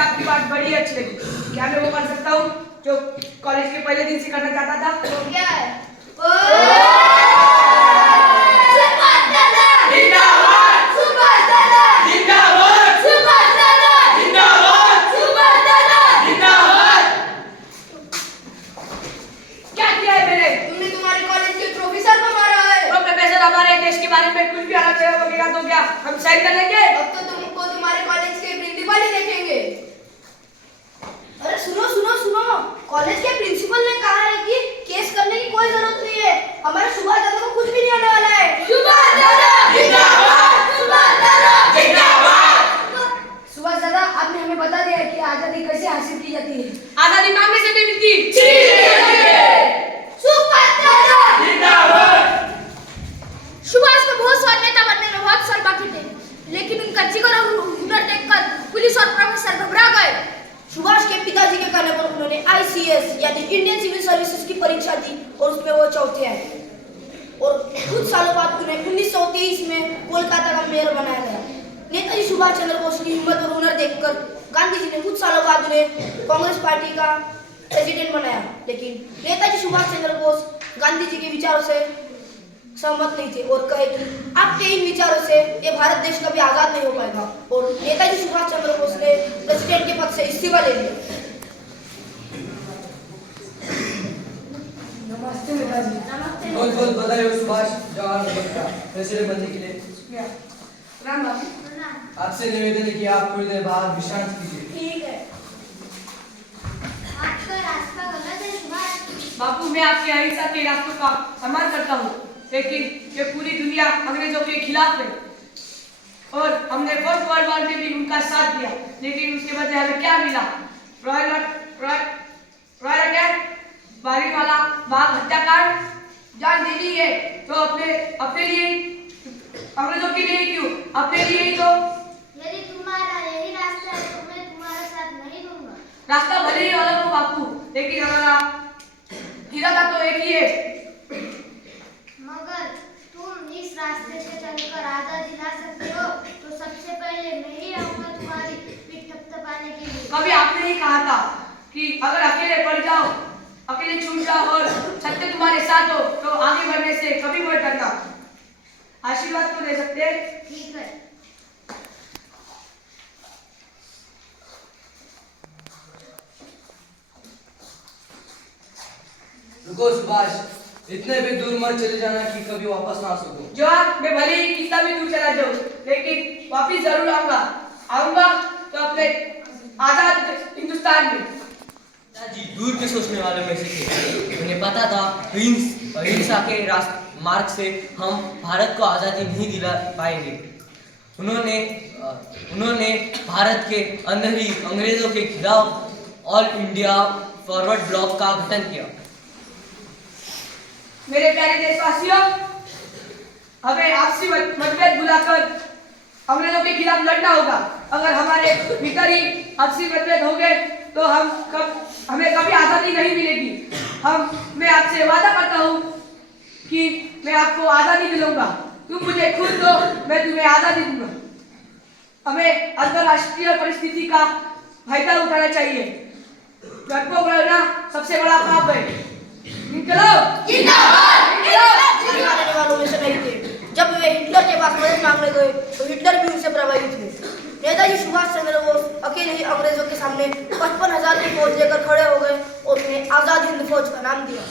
आपकी बात बड़ी अच्छी लगी। क्या मैं वो कर सकता हूँ जो कॉलेज के पहले दिन से करना चाहता था? वो क्या है? हमारे देश के बारे में कुछ भी अलग बगेगा तो क्या हम साइन कर लेंगे? अब तो तुमको तुम्हारे कॉलेज के प्रिंसिपल ही देखेंगे। अरे सुनो सुनो सुनो, कॉलेज के प्रिंसिपल ने कहा है कि केस करने की कोई जरूरत नहीं है। हमारे सुभाष दादा को कुछ भी नहीं होने वाला है। सुभाष दादा जिंदाबाद, सुभाष दादा जिंदाबाद। सुभाष दादा, आपने हमें बता दिया कि आजादी कैसे हासिल की जाती है। आजादी मांगने से नहीं मिलती। सुभाष दादा जिंदाबाद। सुभाष को बहुत साल नेता बनने में बहुत साल बाकी थे, लेकिन उनका जिगर और हुनर देखकर पुलिस और प्रोफेसर घबरा गए। सुभाष के पिताजी के कहने पर उन्होंने ICS यानी इंडियन सिविल सर्विसेज की परीक्षा दी और उसमें वो चौथे आए। और कुछ सालों बाद उन्हें 1923 में कोलकाता का मेयर बनाया गया। नेताजी सुभाष चंद्र बोस की हिम्मत और हुनर देखकर गांधी जी ने कुछ सालों बाद उन्हें कांग्रेस पार्टी का प्रेसिडेंट बनाया, लेकिन नेताजी सुभाष चंद्र बोस गांधी जी के विचारों से सहमत नहीं थे और कहे कि आपके इन विचारों से ये भारत देश कभी आजाद नहीं हो पाएगा। और नेताजी सुभाष चंद्र बोस ने प्रेसिडेंट के पद से इस्तीफा ले लिया। नमस्ते नेताजी। नमस्ते। बहुत बहुत बधाई हो सुभाष जवाहर नेहरू का प्रेसिडेंट बनने के लिए। राम बाबू, आपसे निवेदन है कि आप थोड़ी देर बाद विश्रांति कीजिए। ठीक है। आपका रास्ता गलत है सुभाष। बापू, मैं आपके अहिंसा के रास्तों का सम्मान करता हूँ, लेकिन ये पूरी दुनिया अंग्रेजों के खिलाफ है और हमने फर्स्ट वर्ल्ड वॉर में भी उनका साथ दिया, लेकिन उसके बदले हमें क्या मिला? रॉयल अटैक, बारीवाला बाग हत्याकांड, जान दे दी है तो अपने लिए अंग्रेजों के लिए क्यों, अपने लिए ही तो। यदि तुम्हारा यही रास्ता है तो मैं तुम्हारा साथ नहीं दूंगा। रास्ता भले ही अलग हो बापू, लेकिन हमारा इरादा तो एक ही है। मगर तुम इस रास्ते से चलकर आजादी ला सकते हो तो सबसे पहले मैं ही आऊंगा तुम्हारी पीठ थपथपाने के लिए। कभी आपने ही कहा था कि अगर अकेले पड़ जाओ, अकेले छूट जाओ और सत्य तुम्हारे साथ हो तो आगे बढ़ने से कभी मत डरना। आशीर्वाद तो दे सकते हैं। ठीक है। रुको सुभाष, इतने भी दूर मत चले जाना कि कभी वापस ना आ सको। जवाब, मैं भले ही कितना भी दूर चला जाऊं, लेकिन वापिस जरूर आऊंगा तो अपने आजाद हिंदुस्तान में। जी दूर के सोचने वालों में से थे। उन्हें पता था अहिंसा के मार्ग से हम भारत को आज़ादी नहीं दिला पाएंगे। उन्होंने भारत के अंदर ही अंग्रेजों के खिलाफ ऑल इंडिया फॉरवर्ड ब्लॉक का गठन किया। मेरे प्यारे देशवासियों, हमें आपसी मतभेद भुलाकर अंग्रेजों के खिलाफ लड़ना होगा। अगर हमारे भीतर ही आपसी मतभेद हो गए तो हमें कभी आज़ादी नहीं मिलेगी। मैं आपसे वादा करता हूँ कि मैं आपको आज़ादी दिलाऊंगा। तुम मुझे खुद दो, मैं तुम्हें आज़ादी दूंगा। हमें अंतरराष्ट्रीय परिस्थिति का फायदा उठाना चाहिए। डरपोक रहना सबसे बड़ा पाप है। इनकलाब जिंदाबाद। जिंदाबाद वालों में से नहीं थे। जब वे हिटलर के पास मदद मांगने गए तो हिटलर भी उनसे प्रभावित हुए। नेताजी सुभाष चंद्र बोस अकेले ही अंग्रेजों के सामने 55,000 की फौज लेकर खड़े हो गए और उन्हें आजाद हिंद फौज का नाम दिया।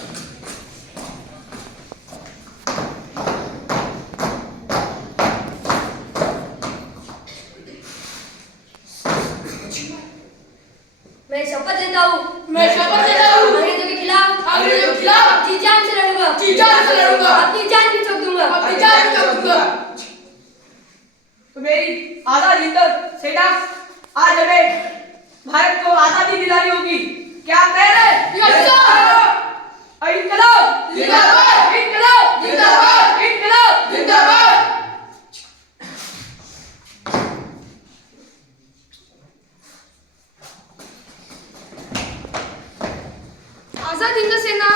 मैं शपथ लेता हूँ अंग्रेजों के खिलाफ जी जान से लड़ूंगा, अपनी जान भी ठोक दूंगा। तो मेरी आजाद हिंद सेना आज हमें भारत को आजादी दिलानी होगी। क्या आप तैयार हैं? इनकलाब जिंदाबाद, इनकलाब जिंदाबाद, इनकलाब जिंदाबाद। आजाद हिंद सेना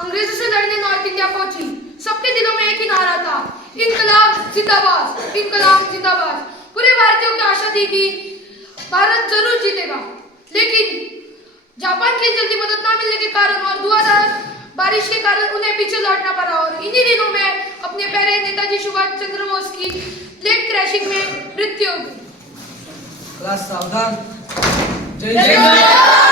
अंग्रेजों से लड़ने नॉर्थ इंडिया पहुंची। सबके दिलों में एक ही नारा था, इनकलाब जिंदाबाद, इनकलाब जिंदाबाद। पूरे भारतीयों की आशा थी कि भारत जरूर जीतेगा, लेकिन जापान की जल्दी मदद ना मिलने के कारण और धुआंधार बारिश के कारण उन्हें पीछे लौटना पड़ा और इन्हीं दिनों में अपने प्यारे नेताजी सुभाष चंद्र बोस की प्लेन क्रैशिंग में मृत्यु हो गई। क्लास सावधान। जय जय जय।